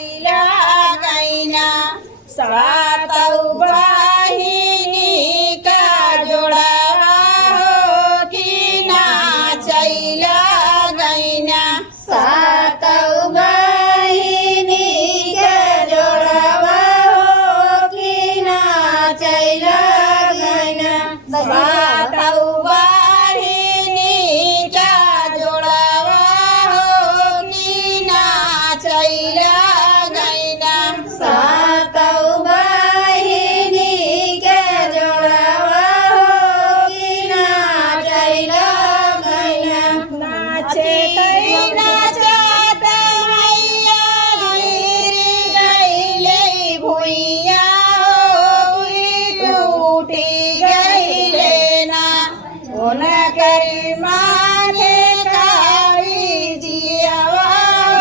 गैना सातौ बहिनी का जोड़ावा हो कि नाचैला गैना सातौ बहिनी के जोड़वा हो कि नाचैला गैना सातौ बहिनी का जोड़ावा हो कि नाचैला गैना सातौ बहिनी के जोड़वा हो कि नाचैला गैना नाचे नाचत मैया गिर गईले भुइया हो कि टूटी गईले ना उनकर माथे काली जियावा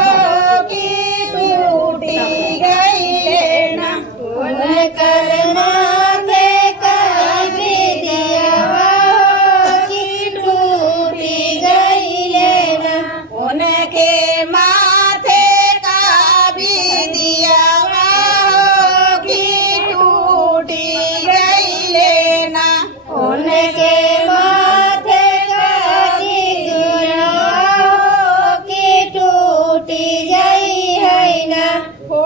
हो कि टूटी गईले ना उनकर माथे कभी दियावा हो कि टूटी गईले ना उनके माथे का भी दियावा हो कि टूटी गईले ना उनके माथे कभी दियावा हो कि टूटी गई है ना हो